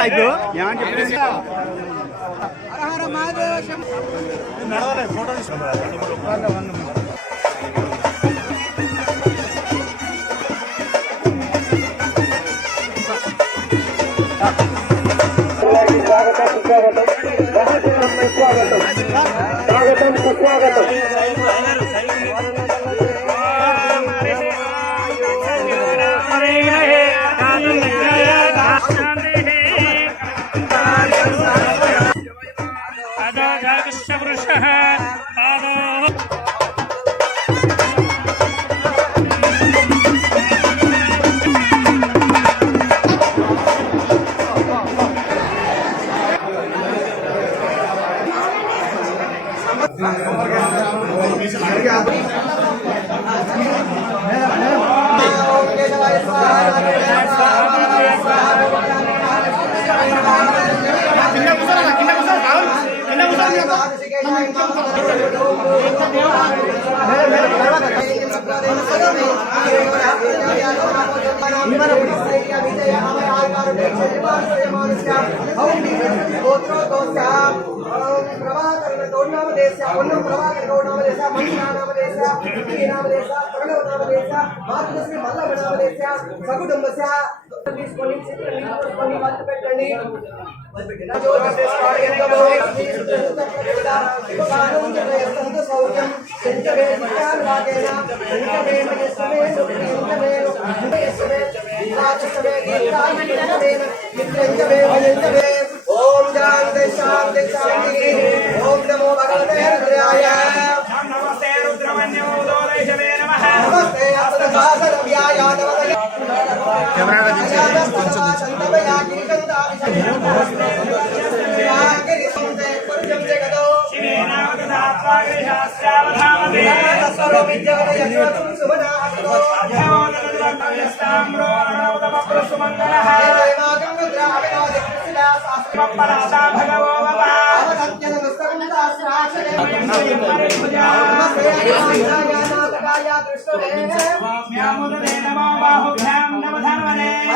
అయిపో ఏమని చెప్పేసి ఫోటో తీసుకొని తీసుకొని Ha ha! మధ్య పెట్టండి ఓం శాంతి శాంతి శాంతి ఓం నమో భగవతే రుద్రాయ నమస్తే రుద్రమన్యోదోదైషవే నమాశ్చేభ్యో అశ్వపతిభ్యశ్చ వో నమో నమో భవాయ చ రుద్రశతగంధాయ చ లోకవర్ధనే చ విత్తకేశాయ చ నమః సహదేభ్యో నమః వర్తకేభ్యో సర్పదే ృద్రాయ తమసేగ వర్ధనే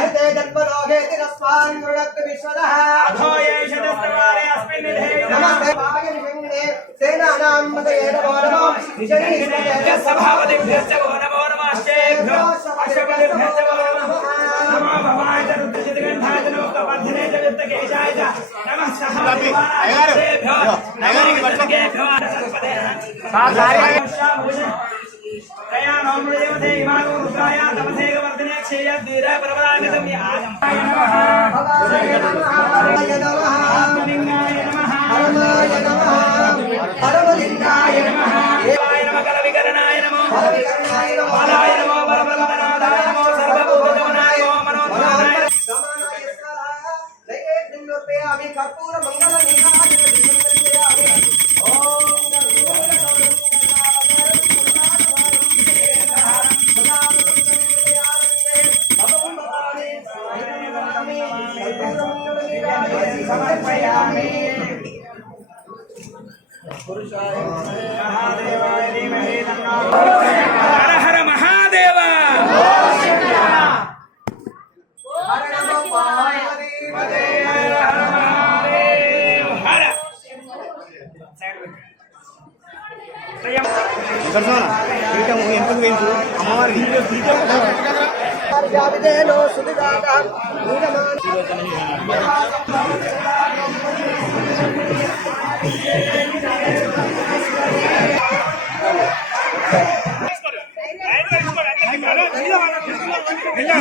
క్షేయ ధీర పరమరాగతం परमलिङ्गाय नमः परमलिङ्गाय नमः परमलिङ्गाय नमः తీసుకున్నారు సుధిదాత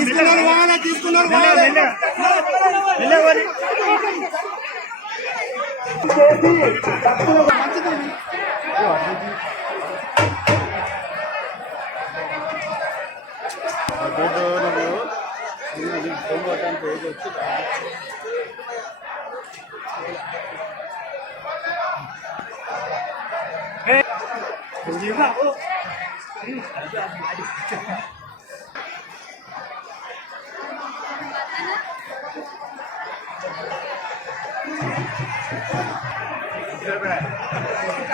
నీలమాన తీసుకున్నారు వాళ్ళ. 哎，有你看我，嗯，不要买的。对不对？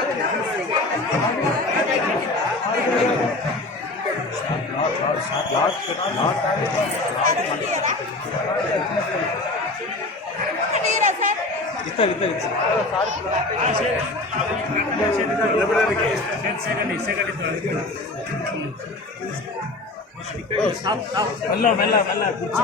ಇತ್ತ ಇತ್ತ ಇತ್ತ ಮೆಲ್ಲ ಮೆಲ್ಲ ಮೆಲ್ಲ ಕುರ್ಚಿ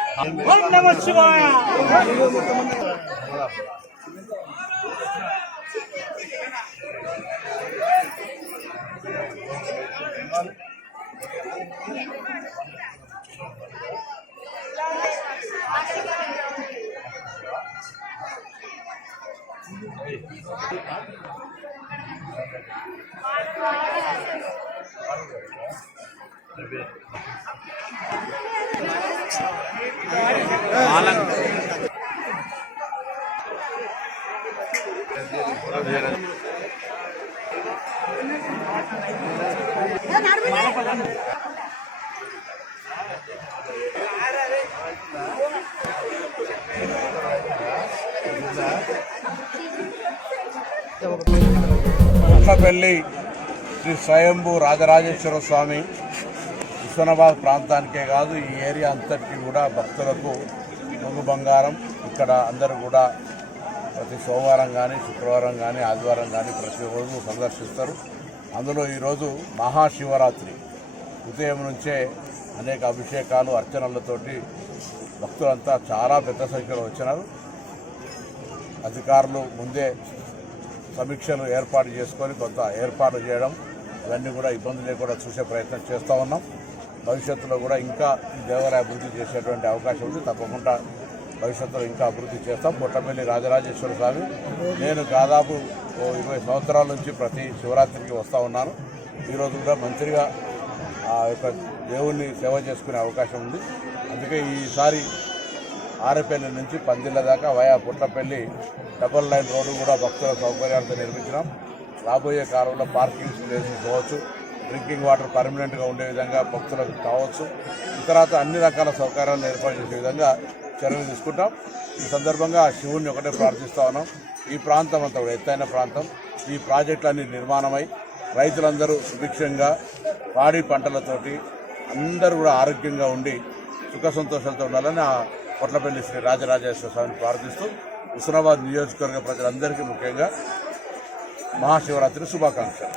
ओम नमः शिवाय Thank you. పుట్టపల్లి శ్రీ స్వయంభూ రాజరాజేశ్వర స్వామి హుస్నాబాద్ ప్రాంతానికే కాదు ఈ ఏరియా అంతటికి కూడా భక్తులకు ముందు బంగారం. ఇక్కడ అందరూ కూడా ప్రతి సోమవారం కానీ శుక్రవారం కానీ ఆదివారం కానీ ప్రతిరోజు సందర్శిస్తారు. అందులో ఈరోజు మహాశివరాత్రి. ఉదయం నుంచే అనేక అభిషేకాలు అర్చనలతోటి భక్తులంతా చాలా పెద్ద సంఖ్యలో వచ్చినారు. అధికారులు ముందే సమీక్షలు ఏర్పాటు చేసుకొని కొంత ఏర్పాటు చేయడం ఇవన్నీ కూడా ఇబ్బంది లేకుండా చూసే ప్రయత్నం చేస్తూ ఉన్నాం. భవిష్యత్తులో కూడా ఇంకా దేవాలయ అభివృద్ధి చేసేటువంటి అవకాశం ఉంది. తప్పకుండా భవిష్యత్తులో ఇంకా అభివృద్ధి చేస్తాం. పుట్టపల్లి రాజరాజేశ్వర స్వామి నేను దాదాపు ఓ ఇరవై సంవత్సరాల నుంచి ప్రతి శివరాత్రికి వస్తూ ఉన్నాను. ఈరోజు కూడా మంత్రిగా ఆ యొక్క దేవుణ్ణి సేవ చేసుకునే అవకాశం ఉంది. అందుకే ఈసారి ఆరపల్లి నుంచి పందిళ్ళ దాకా via Puttapalli double line road కూడా భక్తుల సౌకర్యాలతో నిర్మించినాం. రాబోయే కాలంలో పార్కింగ్ ప్లేసెస్ కావచ్చు డ్రింకింగ్ వాటర్ పర్మనెంట్గా ఉండే విధంగా భక్తులకు కావచ్చు. తర్వాత అన్ని రకాల సౌకర్యాలను ఏర్పాటు చేసే విధంగా చర్యలు తీసుకుంటాం. ఈ సందర్భంగా శివుణ్ణి ఒకటే ప్రార్థిస్తా ఉన్నాం. ఈ ప్రాంతం అంతా కూడా ఎత్తైన ప్రాంతం. ఈ ప్రాజెక్టులన్నీ నిర్మాణమై రైతులందరూ సుభిక్షంగా పాడి పంటలతోటి అందరూ కూడా ఆరోగ్యంగా ఉండి సుఖ సంతోషాలతో ఉండాలని ఆ కొట్లపల్లి శ్రీ రాజరాజేశ్వర స్వామిని ప్రార్థిస్తూ హుస్నాబాద్ నియోజకవర్గ ప్రజలందరికీ ముఖ్యంగా మహాశివరాత్రి శుభాకాంక్షలు.